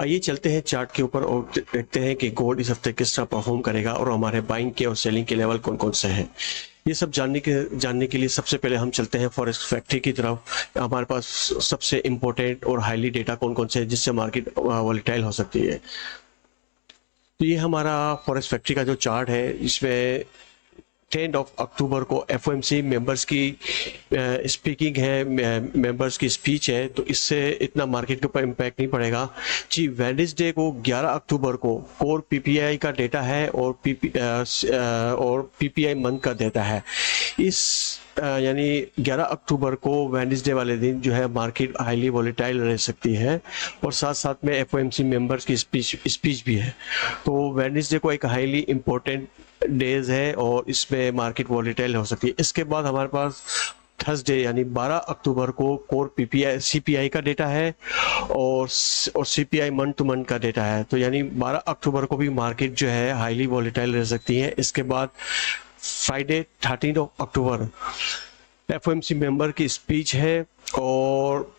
आइए चलते हैं चार्ट के ऊपर और देखते हैं कि गोल्ड इस हफ्ते किस तरह परफॉर्म करेगा और हमारे बाइंग के और सेलिंग के लेवल कौन कौन से हैं। ये सब जानने के लिए सबसे पहले हम चलते हैं फॉरेक्स फैक्ट्री की तरफ। हमारे पास सबसे इम्पोर्टेंट और हाईली डेटा कौन कौन से हैं जिससे मार्केट वॉलेटाइल हो सकती है। तो ये हमारा फॉरेक्स फैक्ट्री का जो चार्ट है, इसमें 10 अक्टूबर को एफओएमसी मेंबर्स की स्पीकिंग है, मेंबर्स की स्पीच है, तो इससे इतना मार्केट के ऊपर इम्पैक्ट नहीं पड़ेगा जी। वेडनेसडे को 11 अक्टूबर को कोर पीपीआई का डेटा है और पीपीआई मंथ का डेटा है। इस यानी 11 अक्टूबर को वेडनेसडे वाले दिन जो है मार्केट हाईली वॉलेटाइल रह सकती है और साथ साथ में एफओएमसी मेंबर्स की स्पीच भी है। तो वेडनेसडे को एक हाईली इम्पोर्टेंट डेज है और इसमें मार्केट वॉलेटाइल हो सकती है। इसके बाद हमारे पास थर्सडे यानी 12 अक्टूबर को कोर पीपीआई सीपीआई का डेटा है और सीपीआई मंथ टू मंथ का डेटा है। तो यानी 12 अक्टूबर को भी मार्केट जो है हाईली वॉलेटाइल रह सकती है। इसके बाद फ्राइडे 13 अक्टूबर एफओएमसी मेंबर की स्पीच है और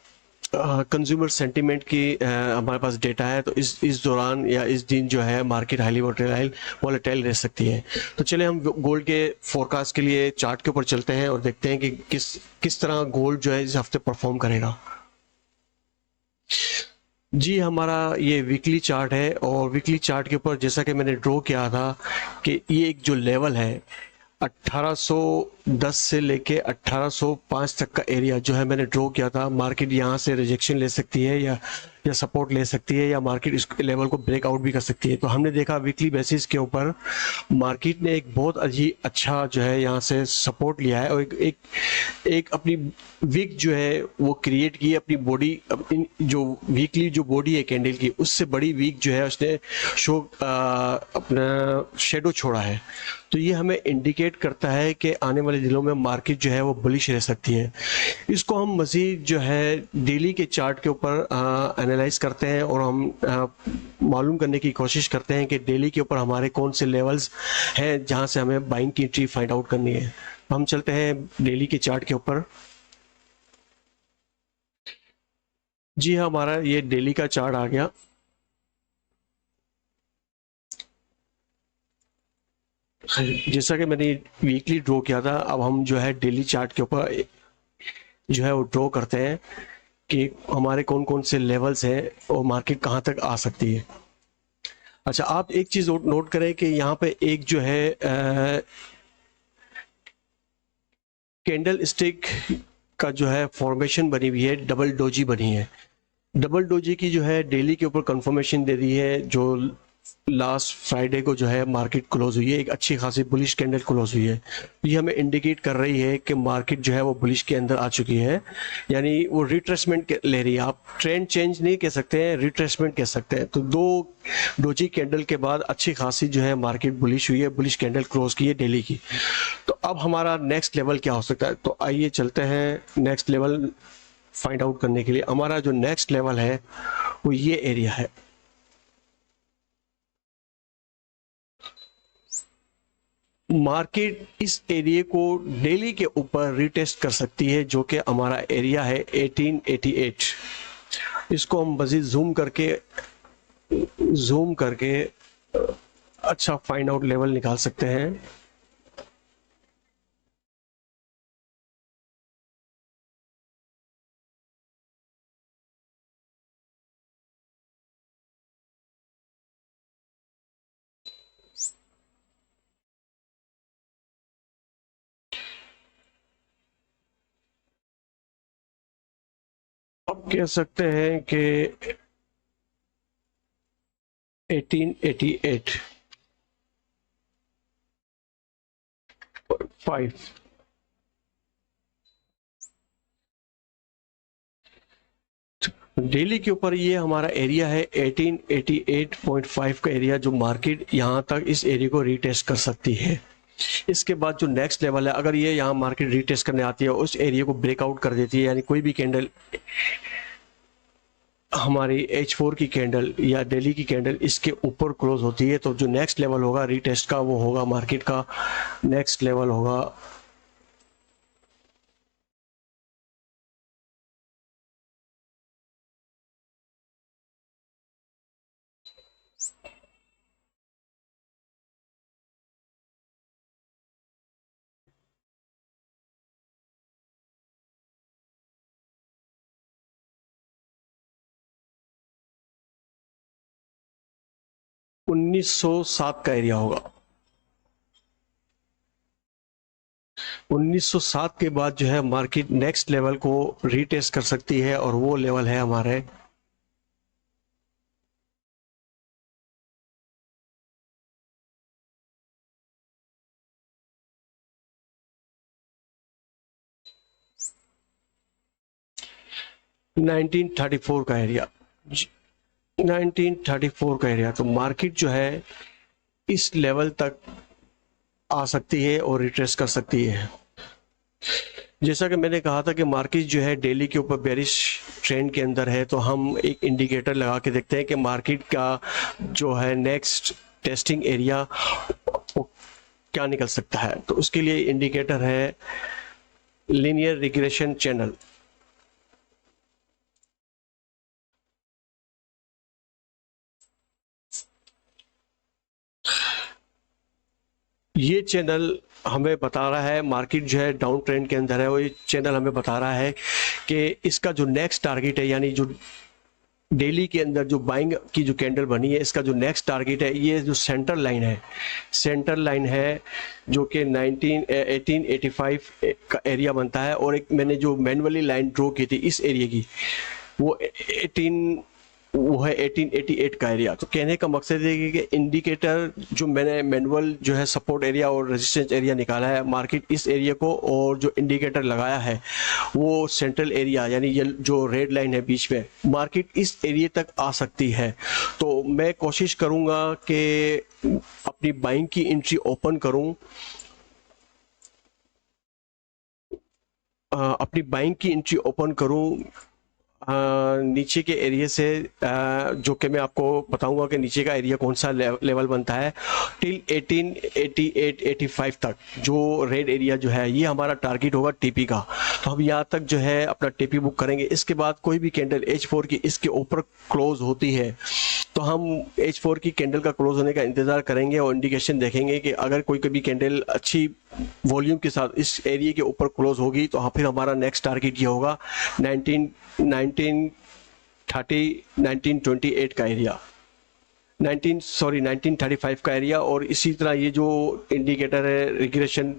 कंज्यूमर सेंटीमेंट की हमारे पास डेटा है। तो इस दौरान या इस दिन जो है मार्केट हाईली वॉलेटाइल रह सकती है। तो चले हम गोल्ड के फोरकास्ट के लिए चार्ट के ऊपर चलते हैं और देखते हैं कि किस तरह गोल्ड जो है इस हफ्ते परफॉर्म करेगा। जी, हमारा ये वीकली चार्ट है और वीकली चार्ट के ऊपर जैसा कि मैंने ड्रॉ किया था कि ये एक जो लेवल है 1810 से लेके 1805 तक का एरिया जो है मैंने ड्रॉ किया था। मार्केट यहाँ से रिजेक्शन ले सकती है या सपोर्ट ले सकती है या मार्केट इस लेवल को ब्रेकआउट भी कर सकती है। तो हमने देखा वीकली बेसिस के ऊपर मार्केट ने एक बहुत अच्छा जो है यहाँ से सपोर्ट लिया है और एक अपनी वीक जो है वो क्रिएट की अपनी बॉडी। जो वीकली जो बॉडी है कैंडल की, उससे बड़ी वीक जो है उसने अपना शेडो छोड़ा है। तो ये हमें इंडिकेट करता है कि आने वाले दिनों में मार्केट जो है वो बुलिश रह सकती है। इसको हम मज़ीद जो है डेली के चार्ट के ऊपर एनालाइज करते हैं और हम मालूम करने की कोशिश करते हैं कि डेली के ऊपर हमारे कौन से लेवल्स हैं जहां से हमें बाइंग की एंट्री फाइंड आउट करनी है। हम चलते हैं डेली के चार्ट के ऊपर। जी हाँ, हमारा ये डेली का चार्ट आ गया। जैसा कि मैंने वीकली ड्रॉ किया था, अब हम जो है डेली चार्ट के ऊपर जो है वो ड्रॉ करते हैं कि हमारे कौन कौन से लेवल्स हैं और मार्केट कहाँ तक आ सकती है। अच्छा, आप एक चीज नोट करें कि यहाँ पे एक जो है कैंडल स्टिक का जो है फॉर्मेशन बनी हुई है, डबल डोजी बनी है। डबल डोजी की जो है डेली के ऊपर कंफर्मेशन दे दी है। जो लास्ट फ्राइडे को जो है मार्केट क्लोज हुई है, एक अच्छी खासी बुलिश कैंडल क्लोज हुई है। ये हमें इंडिकेट कर रही है कि मार्केट जो है वो बुलिश के अंदर आ चुकी है, यानी वो रिट्रेसमेंट ले रही है। आप ट्रेंड चेंज नहीं कह सकते हैं, रिट्रेसमेंट कह सकते हैं। तो दो डोजी कैंडल के बाद अच्छी खासी जो है मार्केट बुलिश हुई है, बुलिश कैंडल क्लोज की है डेली की। तो अब हमारा नेक्स्ट लेवल क्या हो सकता है, तो आइए चलते हैं नेक्स्ट लेवल फाइंड आउट करने के लिए। हमारा जो नेक्स्ट लेवल है वो ये एरिया है। मार्केट इस एरिया को डेली के ऊपर रिटेस्ट कर सकती है, जो कि हमारा एरिया है 1888। इसको हम मजीद जूम करके अच्छा फाइंड आउट लेवल निकाल सकते हैं। अब कह सकते हैं कि 1888 5 डेली के ऊपर ये हमारा एरिया है 1888.5 का एरिया, जो मार्केट यहाँ तक इस एरिया को रीटेस्ट कर सकती है। इसके बाद जो नेक्स्ट लेवल है, अगर ये यहाँ मार्केट रीटेस्ट करने आती है, उस एरिया को ब्रेकआउट कर देती है, यानी कोई भी कैंडल हमारी H4 की कैंडल या डेली की कैंडल इसके ऊपर क्लोज होती है, तो जो नेक्स्ट लेवल होगा रीटेस्ट का वो होगा मार्केट का नेक्स्ट लेवल होगा 1907 का एरिया होगा। 1907 के बाद जो है मार्केट नेक्स्ट लेवल को रीटेस्ट कर सकती है और वो लेवल है हमारे 1934 का एरिया। 1934 का एरिया, तो मार्केट जो है इस लेवल तक आ सकती है और रिट्रेस कर सकती है। जैसा कि मैंने कहा था कि मार्केट जो है डेली के ऊपर बेरिश ट्रेंड के अंदर है, तो हम एक इंडिकेटर लगा के देखते हैं कि मार्केट का जो है नेक्स्ट टेस्टिंग एरिया क्या निकल सकता है। तो उसके लिए इंडिकेटर है लीनियर रिग्रेशन चैनल। ये चैनल हमें बता रहा है मार्केट जो है डाउन ट्रेंड के अंदर है, और ये चैनल हमें बता रहा है कि इसका जो नेक्स्ट टारगेट है, यानी जो डेली के अंदर जो बाइंग की जो कैंडल बनी है, इसका जो नेक्स्ट टारगेट है, ये जो सेंटर लाइन है, सेंटर लाइन है जो कि 1885 का एरिया बनता है। और एक मैंने जो मैनुअली लाइन ड्रॉ की थी इस एरिया की, वो है 1888 का एरिया। तो कहने का मकसद है कि इंडिकेटर जो मैंने मैनुअल जो है सपोर्ट एरिया और रेजिस्टेंस एरिया निकाला है, मार्केट इस एरिया को और जो इंडिकेटर लगाया है वो सेंट्रल एरिया, यानी ये जो रेड लाइन है बीच में, मार्केट इस एरिया तक आ सकती है। तो मैं कोशिश करूंगा कि अपनी बाइंग की एंट्री ओपन करूं, अपनी बाइंग की एंट्री ओपन करूं नीचे के एरिया से, जो कि मैं आपको बताऊंगा कि नीचे का एरिया कौन सा लेवल बनता है टिल 1888-85 तक। जो रेड एरिया जो है ये हमारा टारगेट होगा टीपी का। तो हम यहाँ तक जो है अपना टीपी बुक करेंगे। इसके बाद कोई भी कैंडल H4 की इसके ऊपर क्लोज होती है तो हम H4 की कैंडल का क्लोज होने का इंतजार करेंगे और इंडिकेशन देखेंगे कि अगर कोई कभी कैंडल अच्छी वॉल्यूम के साथ इस एरिया के ऊपर क्लोज होगी तो फिर हमारा नेक्स्ट टारगेट ये होगा 1928 का एरिया, 1935 का एरिया। और इसी तरह ये जो इंडिकेटर है रिग्रेशन,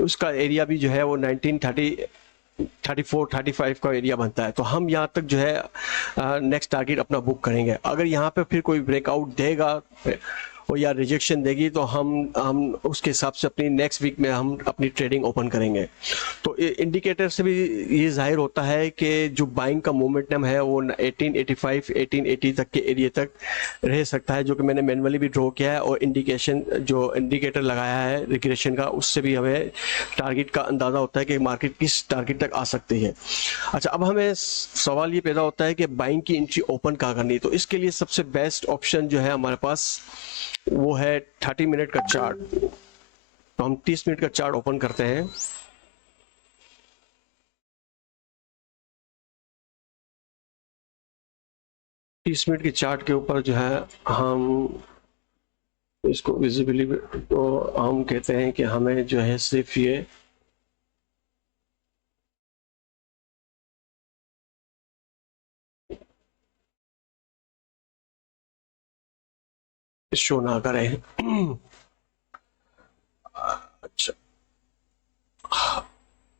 उसका एरिया भी जो है वो 1934-35 का एरिया बनता है। तो हम यहाँ तक जो है नेक्स्ट टारगेट अपना बुक करेंगे। अगर यहाँ पे फिर कोई ब्रेकआउट देगा और या रिजेक्शन देगी तो हम उसके हिसाब से अपनी नेक्स्ट वीक में हम अपनी ट्रेडिंग ओपन करेंगे। तो इंडिकेटर से भी ये जाहिर होता है कि जो बाइंग का मोमेंटम है वो 1885 1880 तक के एरिया तक रह सकता है, जो कि मैंने मैनुअली भी ड्रॉ किया है। और इंडिकेशन जो इंडिकेटर लगाया है रिग्रेशन का, उससे भी हमें टारगेट का अंदाज़ा होता है कि मार्केट किस टारगेट तक आ सकती है। अच्छा, अब हमें सवाल ये पैदा होता है कि बाइंग की एंट्री ओपन कहाँ करनी है। तो इसके लिए सबसे बेस्ट ऑप्शन जो है हमारे पास वो है 30 मिनट का चार्ट। तो हम 30 मिनट का चार्ट ओपन करते हैं। तीस मिनट के चार्ट के ऊपर जो है हम इसको विजिबली, तो हम कहते हैं कि हमें जो है सिर्फ ये शो ना करें। अच्छा,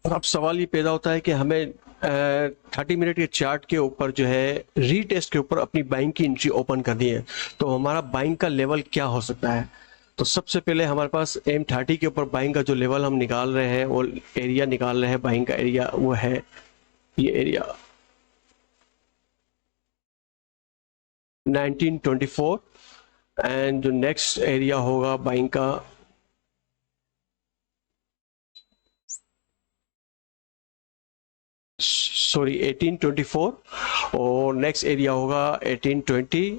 अब सवाल ये पैदा होता है कि हमें 30 मिनट के चार्ट के ऊपर जो है रीटेस्ट के ऊपर अपनी बाइंग की एंट्री ओपन करनी है। तो हमारा बाइंग का लेवल क्या हो सकता है। तो सबसे पहले हमारे पास M30 के ऊपर बाइंग का जो लेवल हम निकाल रहे हैं, वो एरिया निकाल रहे हैं बाइंग का एरिया, वो है ये एरिया 1924। एंड जो नेक्स्ट एरिया होगा बाइंग का सॉरी 1824, और नेक्स्ट एरिया होगा 1820।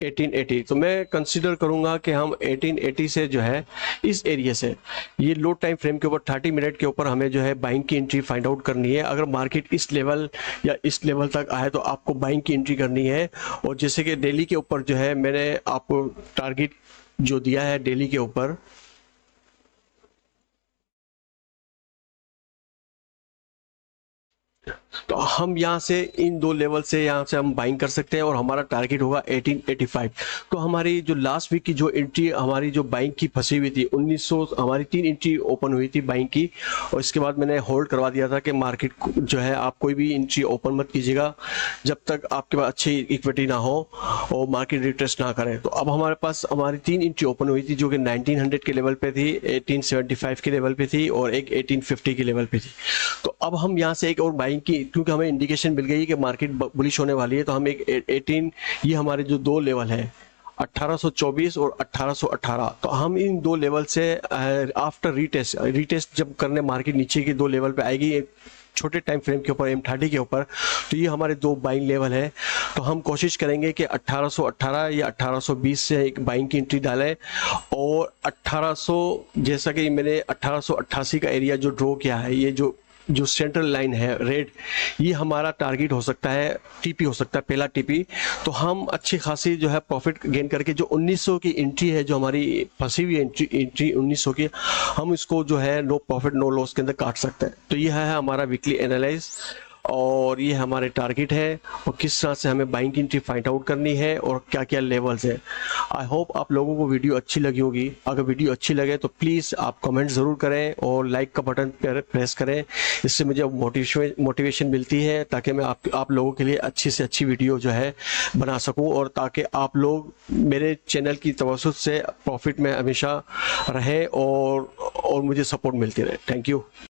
1880। तो मैं कंसीडर करूंगा कि हम 1880 से जो है इस एरिया से ये लो टाइम फ्रेम के ऊपर 30 मिनट के ऊपर हमें जो है बाइंग की एंट्री फाइंड आउट करनी है। अगर मार्केट इस लेवल या इस लेवल तक आए तो आपको बाइंग की एंट्री करनी है। और जैसे कि डेली के ऊपर जो है मैंने आपको टारगेट जो दिया है डेली के ऊपर, तो हम यहाँ से इन दो लेवल से यहाँ से हम बाइंग कर सकते हैं और हमारा टारगेट होगा 1885। तो हमारी जो लास्ट वीक की जो एंट्री हमारी जो बाइंग की फंसी हुई थी 1900, हमारी 3 एंट्री ओपन हुई थी बाइंग की, और इसके बाद मैंने होल्ड करवा दिया था कि मार्केट जो है आप कोई भी एंट्री ओपन मत कीजिएगा जब तक आपके पास अच्छी इक्विटी ना हो और मार्केट रिट्रेस ना करे। तो अब हमारे पास हमारी 3 एंट्री ओपन हुई थी जो कि 1900 के लेवल पे थी, 1875 के लेवल पे थी और एक 1850 के लेवल पे थी। तो अब हम यहाँ से एक और बाइंग की, क्योंकि हमें इंडिकेशन मिल गई कि मार्केट बुलिश होने वाली है, तो हम एक 18, ये हमारे जो दो लेवल है 1824 और 1818, तो हम इन दो लेवल से आफ्टर रीटेस्ट जब करने मार्केट नीचे की दो लेवल पे आएगी एक छोटे टाइम फ्रेम के ऊपर M30 के ऊपर, तो ये हमारे दो बाइंग लेवल है। तो हम कोशिश करेंगे कि 1818 या 1820 से एक बाइंग की एंट्री डालें, और 1800 जैसा कि मैंने 1888 का एरिया जो ड्रॉ किया है, ये जो सेंट्रल लाइन है रेड, ये हमारा टारगेट हो सकता है, टीपी हो सकता है पहला टीपी। तो हम अच्छी खासी जो है प्रॉफिट गेन करके जो 1900 की एंट्री है, जो हमारी फंसी हुई एंट्री 1900 की, हम इसको जो है नो प्रॉफिट नो लॉस के अंदर काट सकते हैं। तो ये है हमारा वीकली एनालाइज, और ये हमारे टारगेट है और किस तरह से हमें बाइंग की एंट्री फाइंड आउट करनी है और क्या क्या लेवल्स है। आई होप आप लोगों को वीडियो अच्छी लगी होगी। अगर वीडियो अच्छी लगे तो प्लीज़ आप कमेंट ज़रूर करें और लाइक का बटन प्रेस करें, इससे मुझे मोटिवेशन मिलती है ताकि मैं आप लोगों के लिए अच्छी से अच्छी वीडियो जो है बना सकूं, और ताकि आप लोग मेरे चैनल की तवज्जुह से प्रॉफिट में हमेशा रहें और मुझे सपोर्ट मिलती रहे। Thank you.